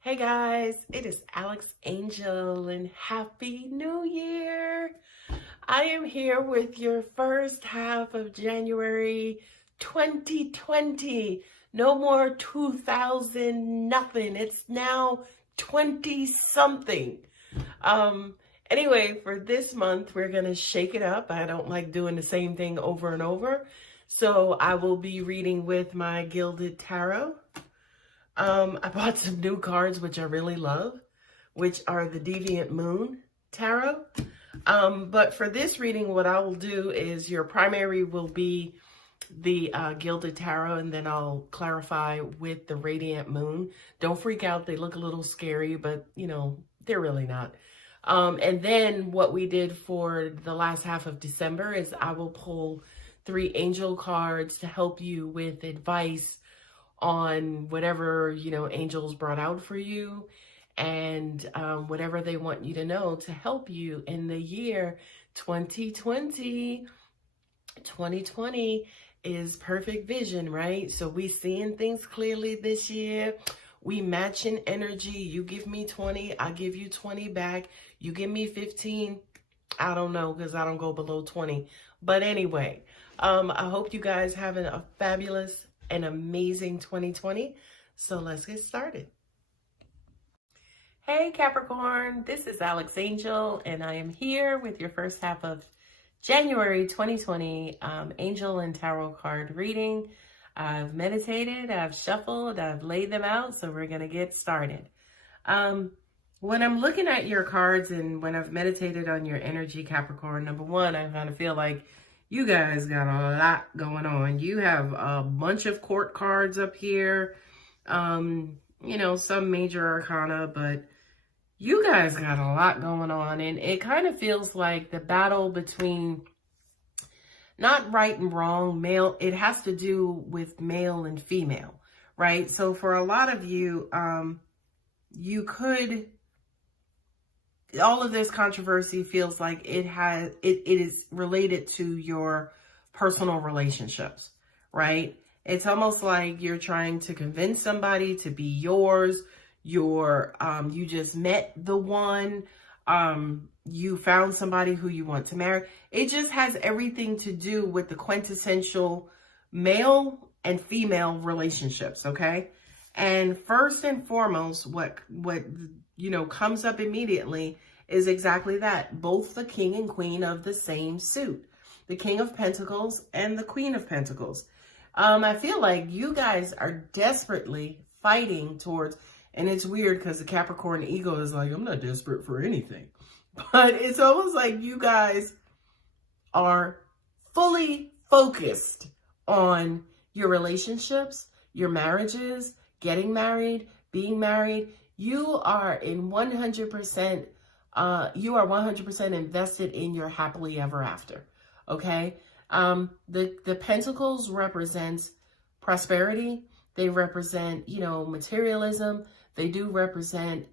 Hey guys, it is Alex Angel and Happy New Year. I am here with your first half of January 2020. No more 2000 nothing. It's now 20 something. Anyway, for this month, we're going to shake it up. I don't like doing the same thing over and over. So I will be reading with my Gilded Tarot. I bought some new cards, which I really love, which are the Deviant Moon Tarot. But for this reading, what I will do is your primary will be the Gilded Tarot, and then I'll clarify with the Radiant Moon. Don't freak out. They look a little scary, but, you know, they're really not. And then what we did for the last half of December is I will pull 3 angel cards to help you with advice on whatever, you know, angels brought out for you and whatever they want you to know to help you in the year 2020. 2020 is perfect vision, right? So we seeing things clearly this year. We matching energy. You give me 20, I give you 20 back. You give me 15. I don't know, because I don't go below 20. But anyway, I hope you guys having a fabulous an amazing 2020. So let's get started. Hey Capricorn, this is Alex Angel, and I am here with your first half of January 2020 angel and tarot card reading. I've meditated, I've shuffled, I've laid them out, so we're gonna get started. When I'm looking at your cards and when I've meditated on your energy, Capricorn, number one, I kind of feel like you guys got a lot going on. You have a bunch of court cards up here, you know, some major arcana, but you guys got a lot going on. And it kind of feels like the battle between not right and wrong, male, it has to do with male and female, right? So for a lot of you, you could, all of this controversy feels like it is related to your personal relationships, right? It's almost like you're trying to convince somebody to be yours. You just met the one, you found somebody who you want to marry. It just has everything to do with the quintessential male and female relationships, okay? And first and foremost, what you know, comes up immediately is exactly that. Both the king and queen of the same suit. The King of Pentacles and the Queen of Pentacles. I feel like you guys are desperately fighting towards, and it's weird because the Capricorn ego is like, I'm not desperate for anything. But it's almost like you guys are fully focused on your relationships, your marriages, getting married, being married. You are in 100%, you are 100% invested in your happily ever after, okay? The Pentacles represents prosperity. They represent, you know, materialism. They do represent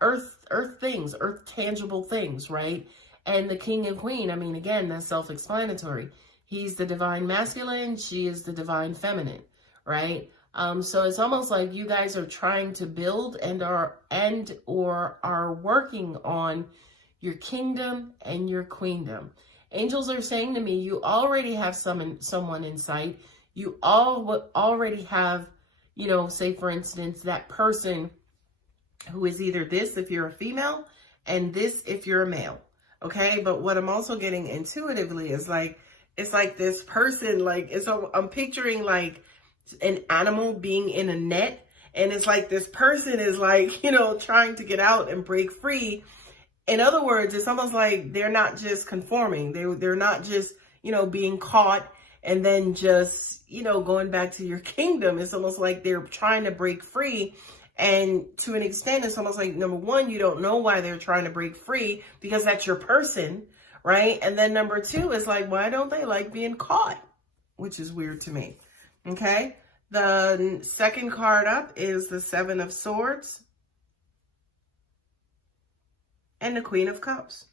earth things, earth tangible things, right? And the King and Queen, I mean, again, that's self-explanatory. He's the divine masculine, she is the divine feminine, right? So it's almost like you guys are trying to build or are working on your kingdom and your queendom. Angels are saying to me, you already have someone in sight. You already have, you know, say for instance, that person who is either this if you're a female and this if you're a male. Okay. But what I'm also getting intuitively is like, it's like this person, like, I'm picturing like an animal being in a net, and it's like this person is like, you know, trying to get out and break free. In other words, it's almost like they're not just conforming. They're not just, you know, being caught and then just, you know, going back to your kingdom. It's almost like they're trying to break free. And to an extent, it's almost like, number one, you don't know why they're trying to break free because that's your person, right? And then number two is like, why don't they like being caught? Which is weird to me. Okay, the second card up is the Seven of Swords and the Queen of Cups,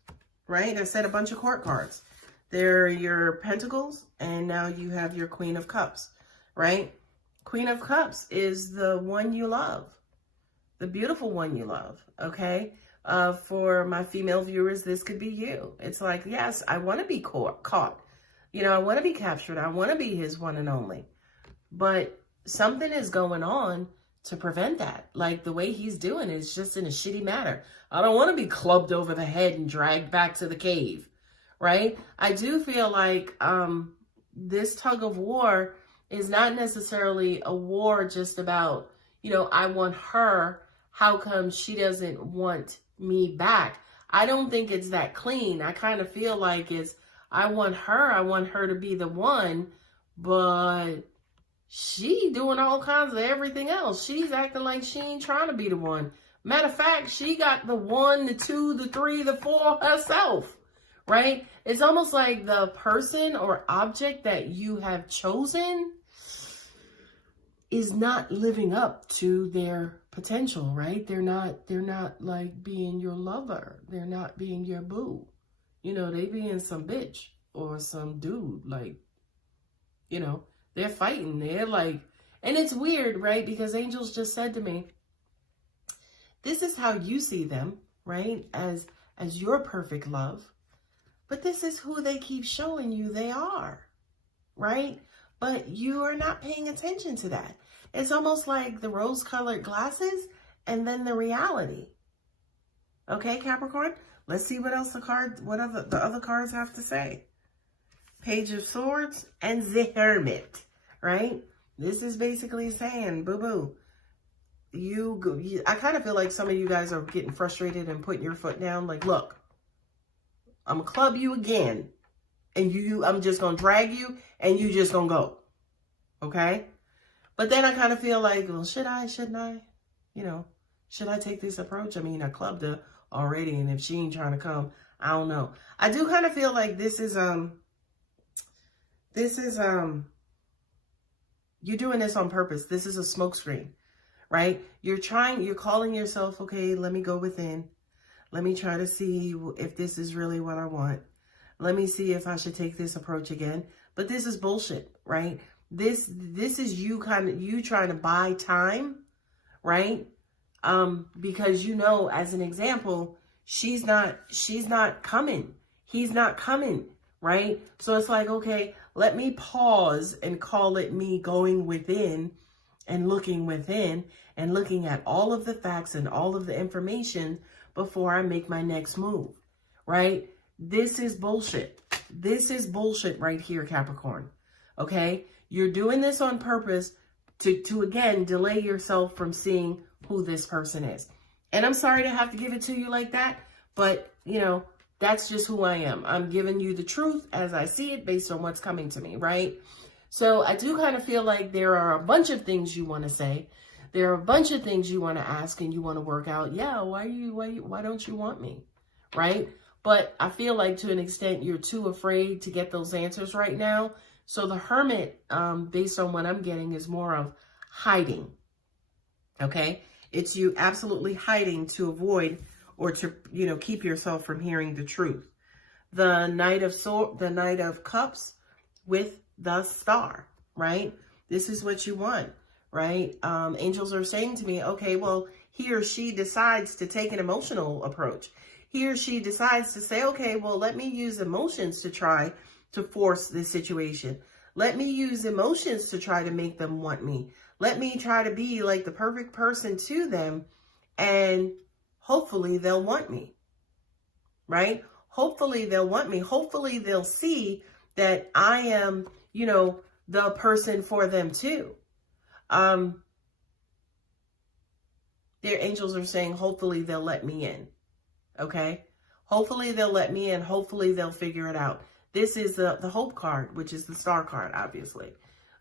right? I said a bunch of court cards. They're your Pentacles, and now you have your Queen of Cups, right? Queen of Cups is the one you love, the beautiful one you love, okay? For my female viewers, this could be you. It's like, yes, I want to be caught. You know, I want to be captured. I want to be his one and only. But something is going on to prevent that. Like the way he's doing it is just in a shitty manner. I don't want to be clubbed over the head and dragged back to the cave, right? I do feel like this tug of war is not necessarily a war just about, you know, I want her. How come she doesn't want me back? I don't think it's that clean. I kind of feel like it's, I want her to be the one, but she doing all kinds of everything else. She's acting like she ain't trying to be the one. Matter of fact, she got the 1, the 2, the 3, the 4 herself, right? It's almost like the person or object that you have chosen is not living up to their potential, right? They're not like being your lover. They're not being your boo. You know, they being some bitch or some dude, like, you know, they're fighting. They're like, and it's weird, right? Because angels just said to me, this is how you see them, right? As your perfect love. But this is who they keep showing you they are, right? But you are not paying attention to that. It's almost like the rose-colored glasses and then the reality. Okay, Capricorn? Let's see what else the other cards have to say. Page of Swords and the Hermit, right? This is basically saying, boo-boo, I kind of feel like some of you guys are getting frustrated and putting your foot down. Like, look, I'm going to club you again. And I'm just going to drag you and you just going to go. Okay? But then I kind of feel like, well, shouldn't I? You know, should I take this approach? I mean, I clubbed her already, and if she ain't trying to come, I don't know. I do kind of feel like this is you're doing this on purpose. This is a smokescreen, right? You're calling yourself, okay, let me go within. Let me try to see if this is really what I want. Let me see if I should take this approach again. But this is bullshit, right? This is you trying to buy time, right? Because, you know, as an example, she's not coming. He's not coming, right? So it's like, okay, let me pause and call it me going within and looking at all of the facts and all of the information before I make my next move, right? This is bullshit. This is bullshit right here, Capricorn. Okay? You're doing this on purpose to again, delay yourself from seeing who this person is. And I'm sorry to have to give it to you like that, but, you know, that's just who I am. I'm giving you the truth as I see it based on what's coming to me, right? So I do kind of feel like there are a bunch of things you want to say. There are a bunch of things you want to ask and you want to work out. Yeah, why don't you want me? Right? But I feel like to an extent you're too afraid to get those answers right now. So the Hermit, based on what I'm getting, is more of hiding. Okay? It's you absolutely hiding to avoid or to, you know, keep yourself from hearing the truth. The Knight of Cups with the Star, right? This is what you want, right? Angels are saying to me, okay, well, he or she decides to take an emotional approach. He or she decides to say, okay, well, let me use emotions to try to force this situation. Let me use emotions to try to make them want me. Let me try to be like the perfect person to them, and hopefully they'll want me, right? Hopefully they'll want me. Hopefully they'll see that I am, you know, the person for them too. Their angels are saying, hopefully they'll let me in. Okay? Hopefully they'll let me in. Hopefully they'll figure it out. This is the Hope card, which is the Star card, obviously.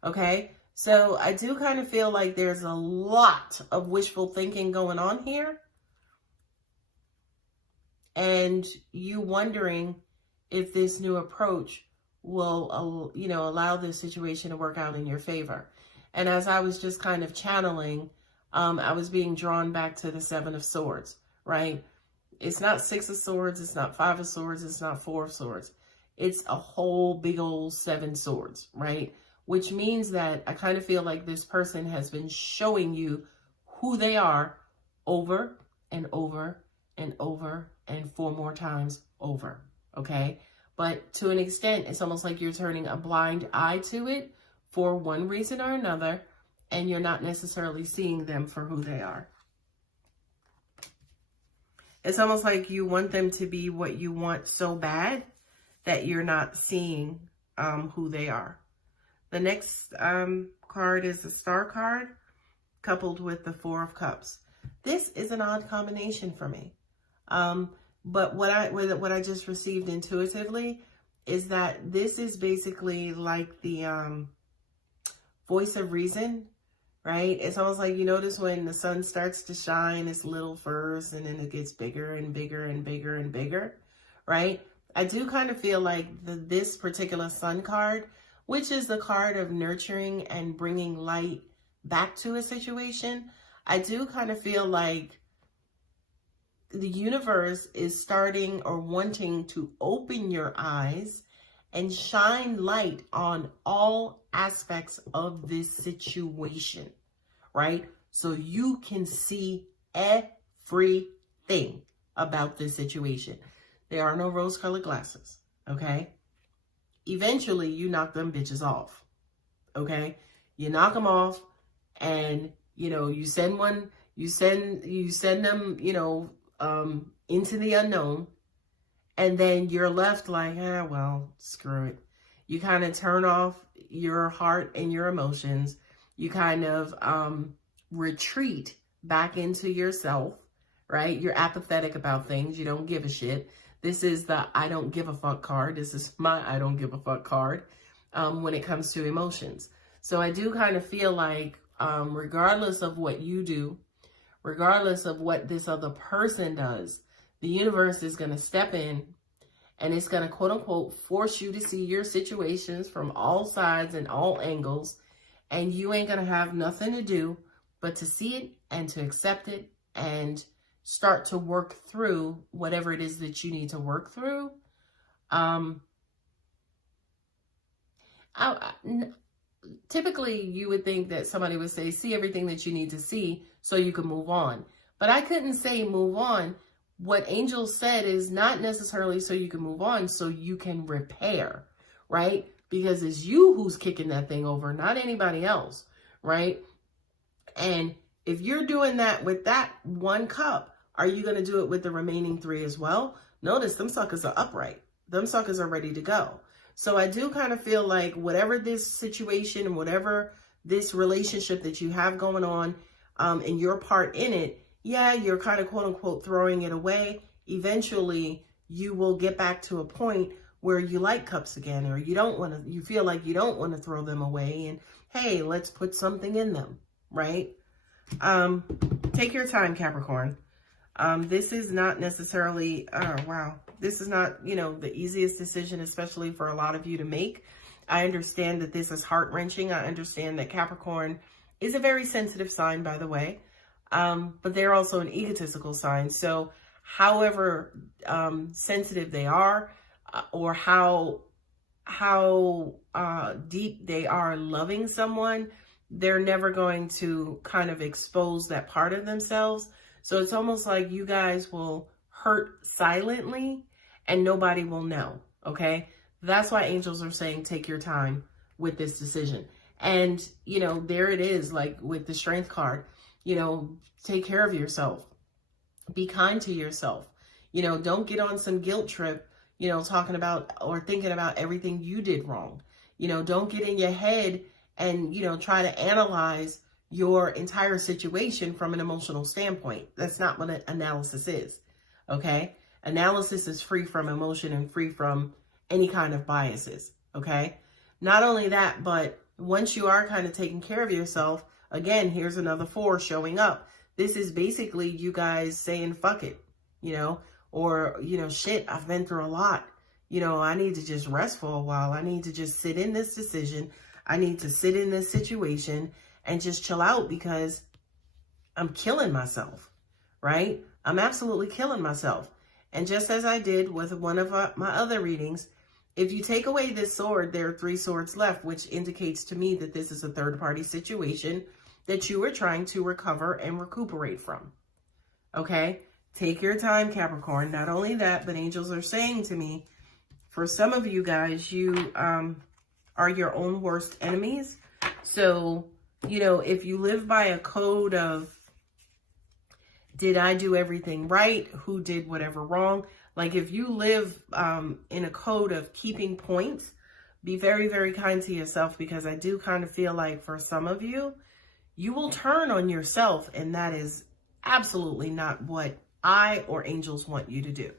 Okay? So I do kind of feel like there's a lot of wishful thinking going on here. And you wondering if this new approach will, you know, allow this situation to work out in your favor. And as I was just kind of channeling, I was being drawn back to the Seven of Swords, right? It's not Six of Swords. It's not Five of Swords. It's not Four of Swords. It's a whole big old 7 swords, right? Which means that I kind of feel like this person has been showing you who they are over and over and over and 4 more times over, okay? But to an extent, it's almost like you're turning a blind eye to it for one reason or another, and you're not necessarily seeing them for who they are. It's almost like you want them to be what you want so bad that you're not seeing who they are. The next card is the Star card, coupled with the 4 of Cups. This is an odd combination for me. But what I just received intuitively is that this is basically like the voice of reason, right? It's almost like, you notice when the sun starts to shine, it's little first, and then it gets bigger and bigger and bigger and bigger, right? I do kind of feel like this particular sun card, which is the card of nurturing and bringing light back to a situation, I do kind of feel like the universe is starting or wanting to open your eyes and shine light on all aspects of this situation, right? So you can see everything about this situation. There are no rose-colored glasses, okay? Eventually, you knock them bitches off, okay? You knock them off, and, you know, you send them, you know, into the unknown, and then you're left like, well, screw it. You kind of turn off your heart and your emotions. You kind of retreat back into yourself, right? You're apathetic about things. You don't give a shit. This is the I don't give a fuck card. This is my I don't give a fuck card when it comes to emotions. So I do kind of feel like regardless of what you do, regardless of what this other person does, the universe is going to step in and it's going to, quote unquote, force you to see your situations from all sides and all angles. And you ain't going to have nothing to do but to see it and to accept it and start to work through whatever it is that you need to work through. Typically, you would think that somebody would say, see everything that you need to see so you can move on. But I couldn't say move on. What Angel said is not necessarily so you can move on, so you can repair, right? Because it's you who's kicking that thing over, not anybody else, right? And if you're doing that with that 1 cup, are you going to do it with the remaining 3 as well? Notice them suckers are upright. Them suckers are ready to go. So I do kind of feel like whatever this situation and whatever this relationship that you have going on and your part in it, yeah, you're kind of quote unquote throwing it away. Eventually you will get back to a point where you like cups again, or you feel like you don't want to throw them away, and hey, let's put something in them, right? Take your time, Capricorn. This is not necessarily, this is not, you know, the easiest decision, especially for a lot of you to make. I understand that this is heart-wrenching. I understand that Capricorn is a very sensitive sign, by the way, but they're also an egotistical sign. So however sensitive they are, or how deep they are loving someone, they're never going to kind of expose that part of themselves. So it's almost like you guys will hurt silently and nobody will know, okay? That's why angels are saying take your time with this decision. And, you know, there it is, like with the Strength card, you know, take care of yourself. Be kind to yourself. You know, don't get on some guilt trip, you know, talking about or thinking about everything you did wrong. You know, don't get in your head and, you know, try to analyze your entire situation from an emotional standpoint. That's not what an analysis is, okay? Analysis is free from emotion and free from any kind of biases, okay? Not only that, but once you are kind of taking care of yourself, again, here's another 4 showing up. This is basically you guys saying, fuck it, you know, or, you know, shit, I've been through a lot. You know, I need to just rest for a while. I need to just sit in this decision. I need to sit in this situation and just chill out because I'm killing myself, right? I'm absolutely killing myself. And just as I did with one of my other readings, if you take away this sword, there are 3 swords left, which indicates to me that this is a third-party situation that you are trying to recover and recuperate from, Okay? Take your time, Capricorn. Not only that, but angels are saying to me, for some of you guys, you are your own worst enemies. So, you know, if you live by a code of, did I do everything right? Who did whatever wrong? Like if you live in a code of keeping points, be very, very kind to yourself, because I do kind of feel like for some of you, you will turn on yourself, and that is absolutely not what I or angels want you to do.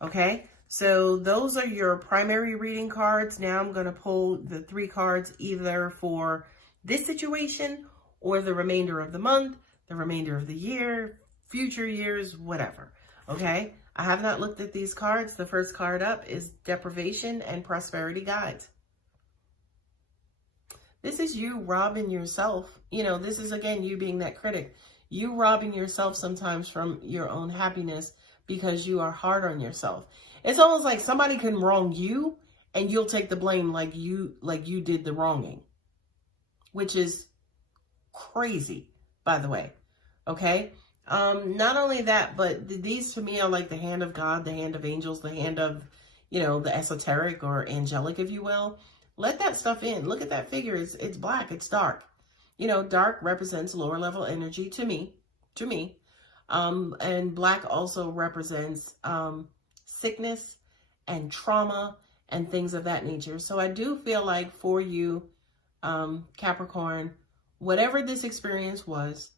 Okay? So those are your primary reading cards. Now I'm going to pull the 3 cards either for this situation or the remainder of the month, the remainder of the year, future years, whatever. Okay? I have not looked at these cards. The first card up is Deprivation and Prosperity Guides. This is you robbing yourself. You know, this is, again, you being that critic. You robbing yourself sometimes from your own happiness because you are hard on yourself. It's almost like somebody can wrong you and you'll take the blame like you did the wronging, which is crazy, by the way. Okay? Not only that, but these to me are like the hand of God, the hand of angels, the hand of, you know, the esoteric or angelic, if you will. Let that stuff in. Look at that figure. It's black. It's dark. You know, dark represents lower level energy to me. And black also represents sickness and trauma and things of that nature. So I do feel like for you, Capricorn, whatever this experience was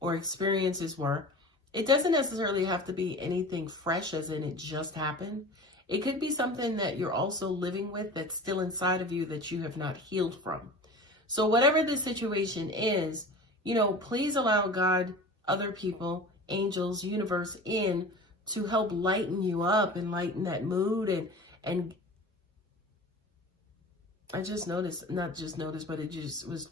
or experiences were, it doesn't necessarily have to be anything fresh as in it just happened. It could be something that you're also living with that's still inside of you that you have not healed from. So whatever this situation is, you know, please allow God, other people, angels, universe in to help lighten you up and lighten that mood. And I just noticed, not just noticed, but it just was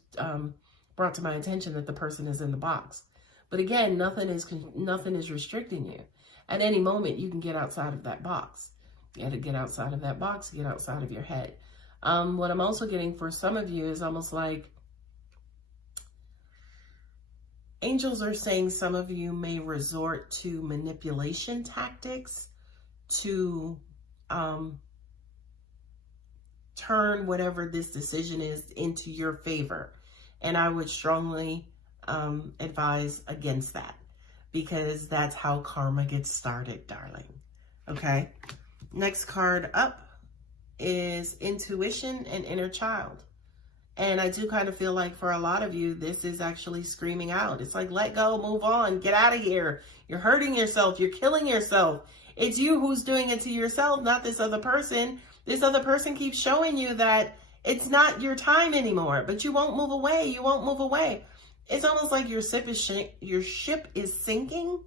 brought to my attention that the person is in the box. But again, nothing is restricting you. At any moment, you can get outside of that box. You got to get outside of that box, get outside of your head. What I'm also getting for some of you is almost like angels are saying some of you may resort to manipulation tactics to turn whatever this decision is into your favor. And I would strongly advise against that, because that's how karma gets started, darling. Okay? Next card up is Intuition and Inner Child. And I do kind of feel like for a lot of you, this is actually screaming out. It's like, let go, move on, get out of here. You're hurting yourself. You're killing yourself. It's you who's doing it to yourself, not this other person. This other person keeps showing you that it's not your time anymore, but you won't move away. You won't move away. It's almost like your ship is sinking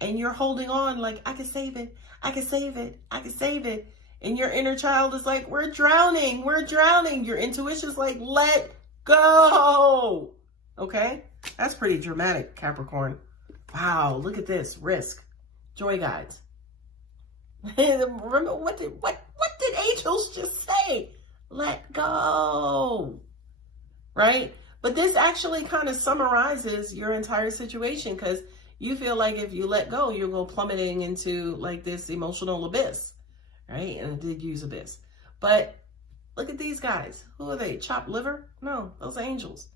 and you're holding on like, I can save it. I can save it. I can save it. And your inner child is like, we're drowning. We're drowning. Your intuition's like, let go. Okay? That's pretty dramatic, Capricorn. Wow, look at this. Risk. Joy guides. Remember, what did angels just say? Let go. Right? But this actually kind of summarizes your entire situation, because you feel like if you let go, you'll go plummeting into like this emotional abyss. Right? And I did use abyss. But look at these guys. Who are they? Chopped liver? No, those are angels.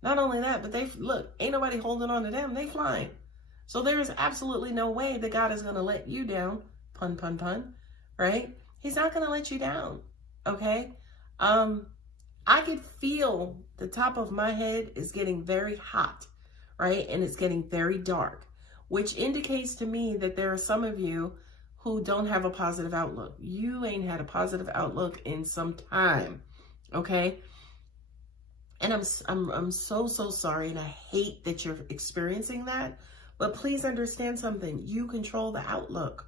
Not only that, but they, look, ain't nobody holding on to them. They flying. So there is absolutely no way that God is going to let you down. Pun, pun, pun. Right? He's not going to let you down. Okay? I could feel the top of my head is getting very hot. Right? And it's getting very dark, which indicates to me that there are some of you who don't have a positive outlook. You ain't had a positive outlook in some time, okay? And I'm so sorry, and I hate that you're experiencing that, but please understand something. You control the outlook,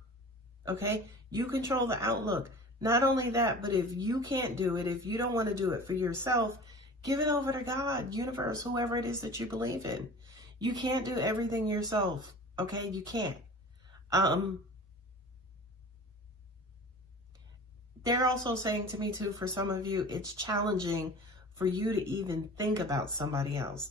okay? You control the outlook. Not only that, but if you can't do it, if you don't want to do it for yourself, give it over to God, universe, whoever it is that you believe in. You can't do everything yourself, okay? You can't. They're also saying to me too, for some of you, it's challenging for you to even think about something else.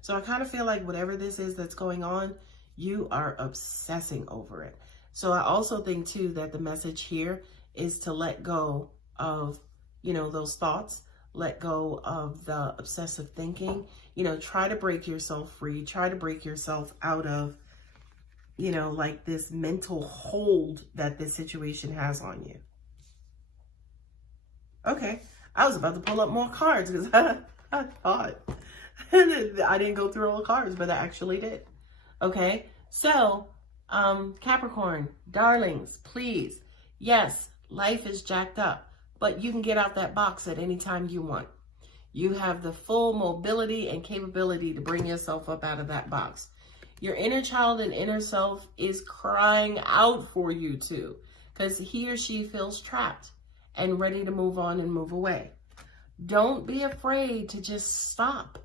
So I kind of feel like whatever this is that's going on, You are obsessing over it. So I also think too that the message here is to let go of, you know, those thoughts, let go of the obsessive thinking, you know, try to break yourself free, try to break yourself out of, you know, like this mental hold that this situation has on you. Okay, I was about to pull up more cards because I thought I didn't go through all the cards, but I actually did. Okay, so Capricorn, darlings, please. Yes, life is jacked up, but you can get out that box at any time you want. You have the full mobility and capability to bring yourself up out of that box. Your inner child and inner self is crying out for you too, because he or she feels trapped and ready to move on and move away. Don't be afraid to just stop.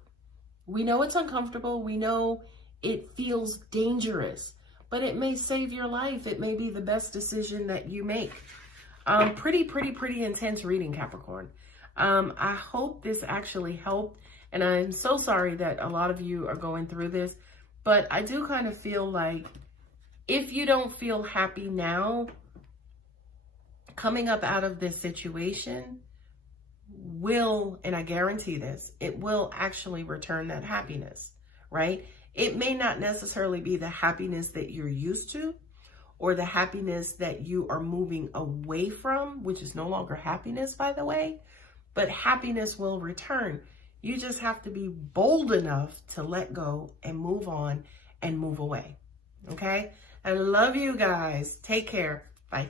We know it's uncomfortable. We know it feels dangerous, but it may save your life. It may be the best decision that you make. Pretty intense reading, Capricorn. I hope this actually helped. And I'm so sorry that a lot of you are going through this, but I do kind of feel like if you don't feel happy now, coming up out of this situation will, and I guarantee this, it will actually return that happiness, right? It may not necessarily be the happiness that you're used to or the happiness that you are moving away from, which is no longer happiness, by the way, but happiness will return. You just have to be bold enough to let go and move on and move away, okay? I love you guys. Take care. Bye.